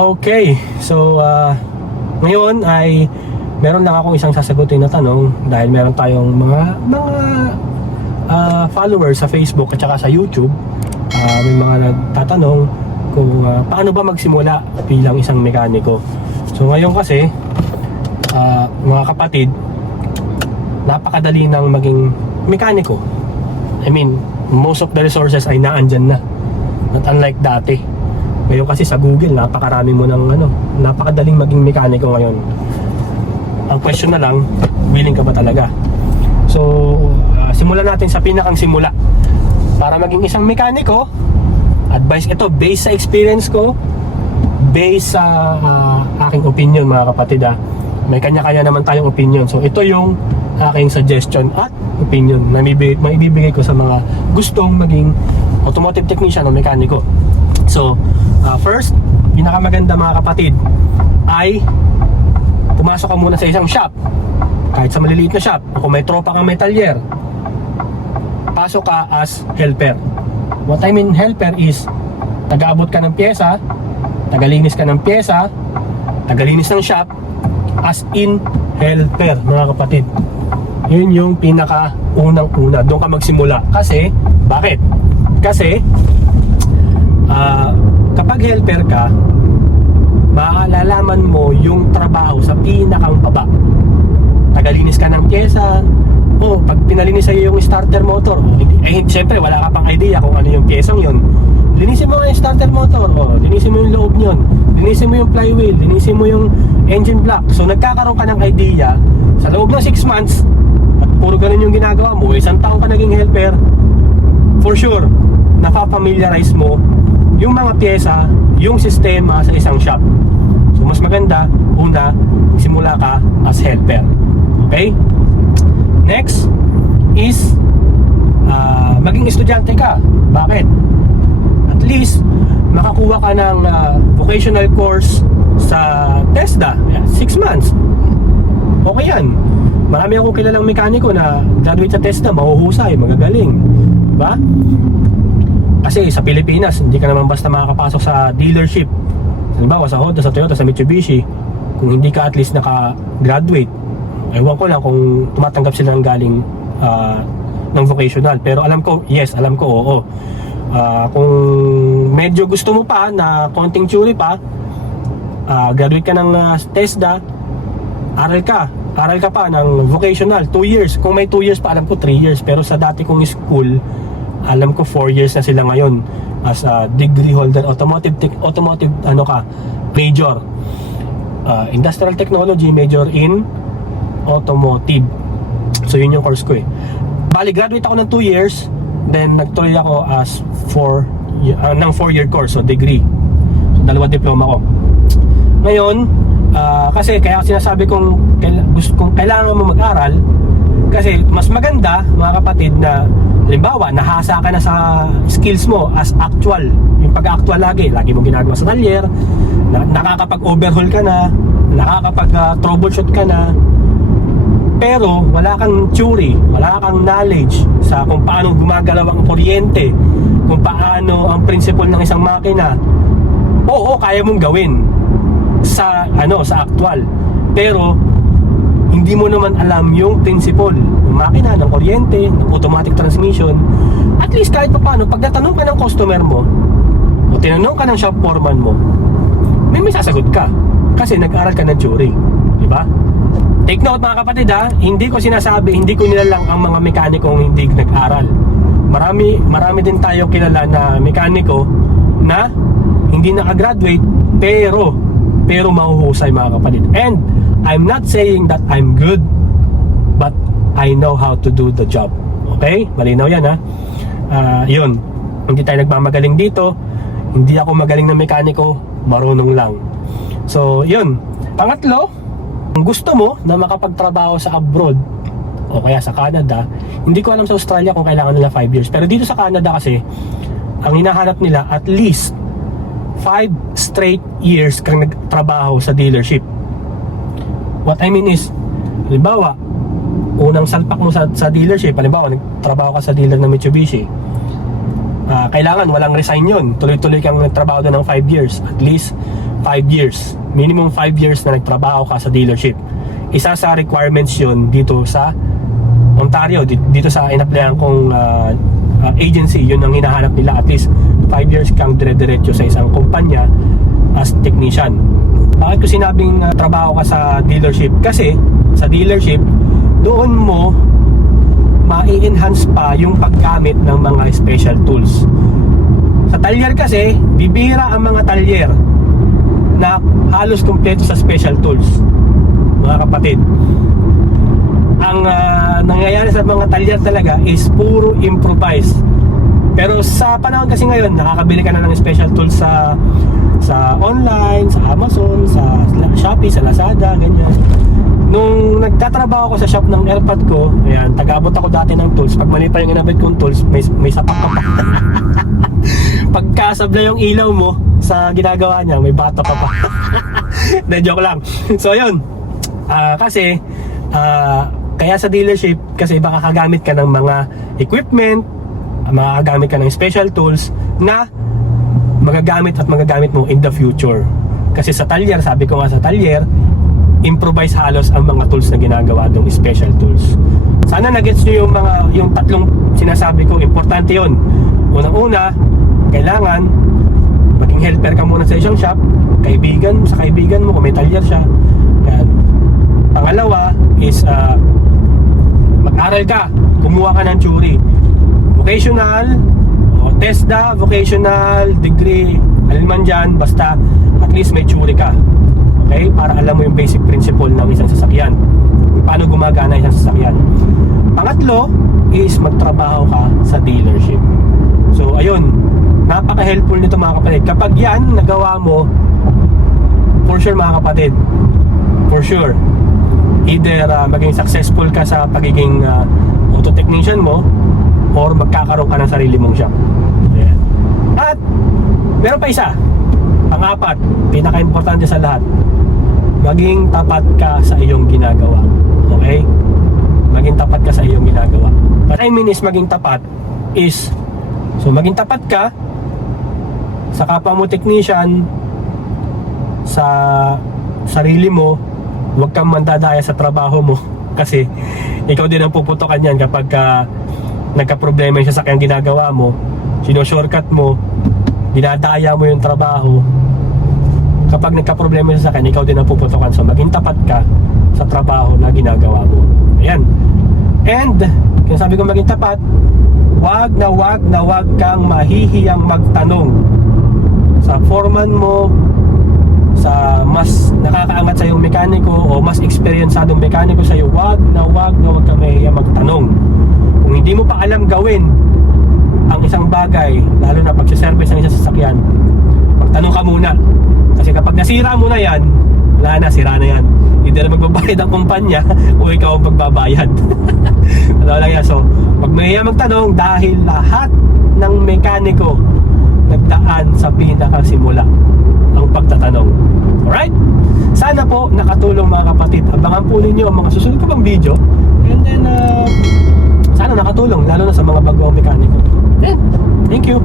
Okay, so ngayon ay meron lang akong isang sasagutin na tanong dahil meron tayong mga followers sa Facebook at saka sa YouTube. May mga nagtatanong kung paano ba magsimula bilang isang mekaniko. So ngayon kasi mga kapatid, napakadali ng maging mekaniko. I mean, most of the resources ay naandyan na. Not unlike dati. Ngayon kasi sa Google, napakarami mo ng napakadaling maging mekaniko ngayon. Ang question na lang, willing ka ba talaga? So, simulan natin sa pinakang simula. Para maging isang mekaniko, advice ito, based sa experience ko, based sa aking opinion mga kapatid. May kanya-kanya naman tayong opinion. So, ito yung aking suggestion at opinion na maibibigay ko sa mga gustong maging automotive technician o mekaniko. So, first, pinakamaganda mga kapatid ay pumasok ka muna sa isang shop, kahit sa maliliit na shop, o kung may tropa kang metalyer, pasok ka as helper. What I mean helper is taga-abot ka ng pyesa, tagalinis ka ng pyesa, tagalinis ng shop, as in helper mga kapatid. Yun yung pinaka unang-una, doon ka magsimula. Kasi, bakit? Kasi kapag helper ka, maalalaman mo yung trabaho sa pinakang baba. Tagalinis ka ng pyesa, pag pinalinis sa'yo yung starter motor, siyempre wala ka pang idea kung ano yung pyesang yun. Linisin mo yung starter motor, linisin mo yung loob nyon, linisin mo yung flywheel, linisin mo yung engine block. So nagkakaroon ka ng idea sa loob ng 6 months, at puro ganun yung ginagawa mo, isang taong ka naging helper, for sure, napapamiliarize mo yung mga pyesa, yung sistema sa isang shop. So mas maganda, una, simula ka as helper. Okay? Next is maging estudyante ka. Bakit? At least makakuha ka ng vocational course sa TESDA, 6 months. Okay yan. Marami akong kilalang mekaniko na graduate sa TESDA, mahuhusay, magagaling. Diba? Kasi sa Pilipinas, hindi ka naman basta makakapasok sa dealership. Halimbawa sa Honda, sa Toyota, sa Mitsubishi, kung hindi ka at least naka-graduate. Ewan ko lang kung tumatanggap sila ng galing ng vocational. Pero alam ko, yes, alam ko, oo. Kung medyo gusto mo pa na konting theory pa, graduate ka ng TESDA, aral ka pa ng vocational, 2 years. Kung may 2 years pa, alam ko 3 years. Pero sa dati kong school, alam ko 4 years na sila ngayon as a degree holder, automotive major, industrial technology major in automotive. So yun yung course ko Bali, graduate ako ng 2 years, then nagtuloy ako as 4-year course, so degree. So 2 diploma ko. Ngayon, kasi kaya sinasabi kong kailangan mo mag-aral, kasi mas maganda mga kapatid na halimbawa, nahasa ka na sa skills mo as actual. Yung pag-actual lagi mo ginagawa sa talyer, nakakapag-overhaul ka na, nakakapag-troubleshoot ka na, pero wala kang theory, wala kang knowledge sa kung paano gumagalaw ang kuryente, kung paano ang principle ng isang makina. Oo, kaya mong gawin sa actual. Pero hindi mo naman alam yung principle ng makina, ng kuryente, ng automatic transmission. At least kahit pa paano, pag natanong ka ng customer mo o tinanong ka ng shop foreman mo, may sasagot ka kasi nag-aral ka ng theory, di ba? Take note mga kapatid hindi ko sinasabi, hindi ko nilalang ang mga mekanikong hindi nag-aral. Marami din tayo kilala na mekaniko na hindi nakagraduate pero mahuhusay mga kapatid. And I'm not saying that I'm good, but I know how to do the job. Okay? Malinaw yan yun. Hindi tayo nagmamagaling dito. Hindi ako magaling na mekaniko, marunong lang. So yun. Pangatlo, kung gusto mo na makapagtrabaho sa abroad o kaya sa Canada, hindi ko alam sa Australia kung kailangan nila 5 years. Pero dito sa Canada kasi, ang hinahanap nila at least 5 straight years kang nagtrabaho sa dealership. What I mean is, halimbawa, unang salpak mo sa dealership, halimbawa, nagtrabaho ka sa dealer ng Mitsubishi, kailangan walang resign yun. Tuloy-tuloy kang nagtrabaho doon ng 5 years. At least 5 years. Minimum 5 years na nagtrabaho ka sa dealership. Isa sa requirements yun dito sa Ontario, dito sa in-applyan kong agency. Yun ang hinahanap nila, at least 5 years kang dire-diretso sa isang kumpanya as technician. Bakit ko sinabing trabaho ka sa dealership? Kasi sa dealership, doon mo ma-enhance pa yung paggamit ng mga special tools. Sa talyer kasi, bibihira ang mga talyer na halos kumpleto sa special tools, mga kapatid. Ang nangyayari sa mga talyer talaga is puro improvise. Pero sa panahon kasi ngayon, nakakabili ka na ng special tools sa online, sa Amazon, sa Shopee, sa Lazada, ganyan. Nung nagtatrabaho ko sa shop ng airpod ko, ayan, taga-abot ako dati ng tools. Pag mali pa yung inabot kong tools, may sapak ka pa. Pagkasabla yung ilaw mo sa ginagawa niya, may bato ka pa. Na joke lang. So ayun, kasi kaya sa dealership, kasi baka kagamit ka ng mga equipment, magagamit ka ng special tools na magagamit mo in the future. Kasi sa talyer, sabi ko nga sa talyer, improvise halos ang mga tools na ginagawa dong special tools. Sana nagets nyo yung tatlong sinasabi ko. Importante yon. Unang-una, kailangan maging helper ka muna sa isang shop, sa kaibigan mo kung may talyer siya. Yan. Pangalawa is mag-aral ka, kumuha ka ng theory, vocational o TESDA, vocational degree, alin man dyan, basta at least may theory ka. Okay? Para alam mo yung basic principle ng isang sasakyan, paano gumagana isang sasakyan. Pangatlo is magtrabaho ka sa dealership. So ayun, napaka-helpful nito mga kapatid. Kapag yan nagawa mo, for sure mga kapatid, for sure, either maging successful ka sa pagiging auto technician mo, or magkakaroon ka ng sarili mong shop. Yeah. At meron pa isa, pang-apat, pinaka-importante sa lahat, maging tapat ka sa iyong ginagawa. Okay? Maging tapat ka sa iyong ginagawa. What I mean is maging tapat is, so maging tapat ka sa kapwa mo technician, sa sarili mo. Huwag kang mandadaya sa trabaho mo kasi ikaw din ang puputokan yan kapag nagka-problema yung sasakyang ginagawa mo, sino-shortcut mo, dinadaya mo yung trabaho. Kapag nagka-problema yung sasakyan, ikaw din ang puputokan. So maging tapat ka sa trabaho na ginagawa mo. Ayan. And kung sabi ko maging tapat, wag kang mahihiyang magtanong sa foreman mo, sa mas nakakaangat sa iyong mekaniko o mas eksperyensadong mekaniko sa iyo. Wag kang mahihiyang magtanong. Kung hindi mo pa alam gawin ang isang bagay, lalo na pagsiservice ng isang sasakyan, magtanong ka muna. Kasi kapag nasira mo na yan, wala na, sira na yan. Hindi na magbabayad ang kumpanya o ikaw ang magbabayad. Ano lang yan. So, wag mahihiyang magtanong dahil lahat ng mekaniko nagdaan sa pinakasimula ang pagtatanong. Alright? Sana po nakatulong mga kapatid. Abangan po ninyo ang mga susunod ko pang video. And then, sana nakatulong lalo na sa mga bagong mekaniko. Then, thank you.